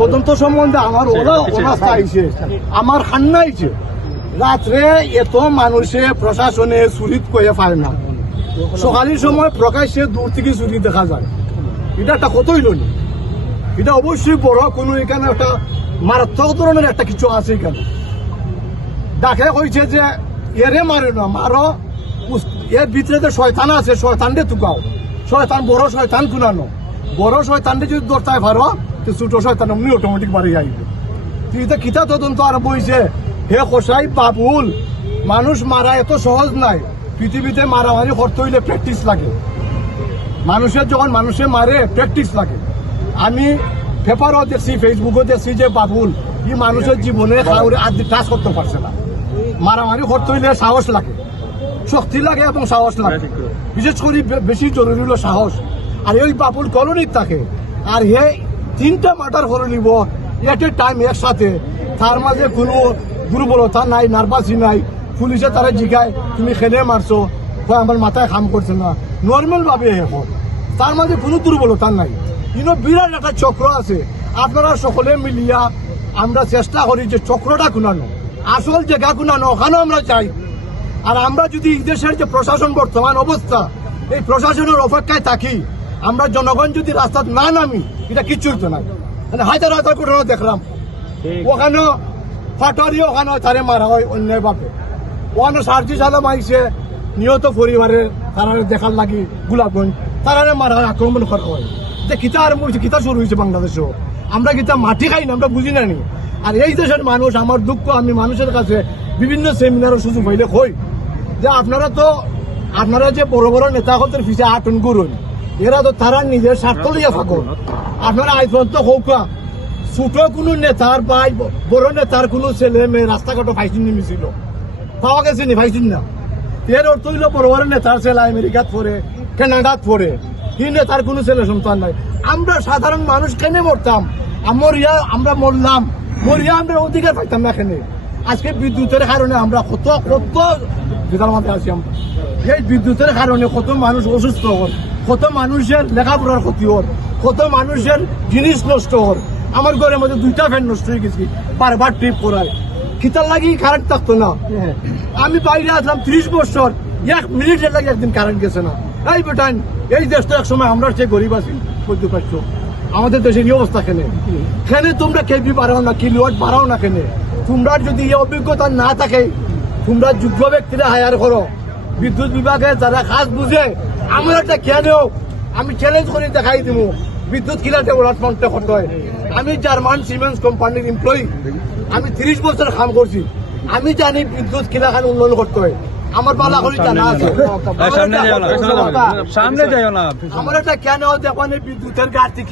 তদন্ত সম্বন্ধে আমার ওরা চাইছে, আমার খান্না আইছে রাত্রে এত মানুষে প্রশাসনে চুরিত কয়ে পায় না, সকালের সময় প্রকাশ্যে দূর থেকে চুরি দেখা যায়। এটা একটা কতই লনি, এটা অবশ্যই বড় কোনো এখানে একটা মারাত্মক ধরনের একটা কিছু আছে। এখানে ডাকে কইছে যে এরে মারে না, মারো এর ভিতরে যে শয়তান আছে শয়তানরে তুকাও, শয়তান বড় শয়তান কুনানো, বড় শয়তানরে যদি দরতায় পারো তো ছোট শয়তান এমনি অটোমেটিক বাড়ি যাইবে। এটা কিতা তদন্ত আরম্ভ হয়েছে। হে কসাই বাবুল, মানুষ মারা এত সহজ নাই, পৃথিবীতে মারামারি করতে হইলে প্র্যাকটিস লাগে। মানুষের যখন মানুষে মারে প্র্যাকটিস লাগে। আমি পেপারও দেখছি, ফেসবুকও দেখছি যে বাবুল এই মানুষের জীবনে কাউরে আজ টাচ করতে পারছে না। মারামারি করতে হইলে সাহস লাগে, শক্তি লাগে এবং সাহস লাগে। বিশেষ করে বেশি জরুরি হলো সাহস। আর ওই বাবুল কলোনির থাকে, আর হে 3টা মার্ডার করে নিব এট এ টাইম একসাথে। তার মাঝে কোনো দুর্বলতা নাই, নার্ভাসি নাই। পুলিশে তারা জিগায় তুমি খেলে মারছো, আমার মাথায় কাম করছে না, নর্মাল ভাবে এখন তার মাঝে কোনো দুর্বলতা নাই। কিন্তু বিরাট একটা চক্র আছে। আপনারা সকলে মিলিয়া আমরা চেষ্টা করি যে চক্রটা কুনানো, আসল জায়গা কুনানো, ওখানেও আমরা চাই। আর আমরা যদি এই দেশের যে প্রশাসন বর্তমান অবস্থা, এই প্রশাসনের অপেক্ষায় থাকি, আমরা জনগণ যদি রাস্তা না নামি, এটা কিচ্ছু হইতো না। মানে হাজার হাজার ঘটনা দেখলাম, ওখানেও ফাটারি, ওখানে তারে মারা হয় অন্যায় ভাবে, ওখানে সার্জি সালাম আইসে নিহত পরিবারের তারা দেখার লাগি গোলাপগঞ্জ তারারে মারা হয়, আক্রমণ করা হয়। যে কিতা আরম্ভ হয়েছে, কিতা শুরু হয়েছে বাংলাদেশেও, আমরা কিতা মাটি খাই না, আমরা বুঝি না নি। আর এই দেশের মানুষ, আমার দুঃখ, আমি মানুষের কাছে বিভিন্ন সেমিনারের সুযোগ হইলে কই যে আপনারা যে বড় বড় নেতা হতের পিছিয়ে আটন করুন, এরা তো তারা নিজের স্বার্থ লিয়ে থাকুন। আপনারা আজ পর্যন্ত হোকা ছোট কোনো নেতার বা বড় নেতার কোনো ছেলে মেয়ে রাস্তাঘাটে ফাইসিন নেমেছিল, পাওয়া গেছে নি? ফাইসিন না। এর অর্থ হইল বড় বড় নেতার ছেলে আমেরিকাত পড়ে, কানাডাত পড়ে, এই নেতার কোনো ছেলে সন্তান নাই। আমরা সাধারণ মানুষ কেনে মরতাম, আমরা মরলাম, মরিয়া আমরা অধিকার পাইতাম না কেনে। আজকে বিদ্যুতের কারণে আমরা কত বিধার মধ্যে আছি। আমরা এই বিদ্যুতের কারণে কত মানুষ অসুস্থ হন, কত মানুষের লেখাপড়ার ক্ষতি হন, কত মানুষের জিনিস নষ্ট হন। আমার ঘরের মধ্যে 2টা ফ্যান নষ্ট হয়ে গেছি, বারবার ট্রিপ করায়। খিতার লাগি কারেন্ট থাকতো না। আমি বাইরে আসলাম 30 বছর, 1 মিনিটের লাগে একদিন কারেন্ট গেছে না। এই বেটান, এই দেশটা এক সময় আমরা সে গরিব আছি, বুঝতে পারছো? আমাদের দেশের এই অবস্থা খেনে তোমরা কেবি বাড়াও না, কিলোয়াট বাড়াও না কেনে? তোমরা যদি এই অভিজ্ঞতা না থাকে, তোমরা যোগ্য ব্যক্তিরা হায়ার করো। বিদ্যুৎ বিভাগে যারা কাজ বুঝে, আমার একটা কেনেও আমি চ্যালেঞ্জ করে দেখাই দিব বিদ্যুৎ কিলাতে ওরাটমেন্ট করতে হয়। আমি জার্মান সিমেন্স কোম্পানির এমপ্লয়ি, আমি 30 বছর কাম করছি। আমি জানি বিদ্যুৎ কিলাখান উন্নয়ন করতে হয়, আমার বালা করে জানা আছে। সামনে যাও না, আমার একটা কেন দেখবেন বিদ্যুতের ঘাটতি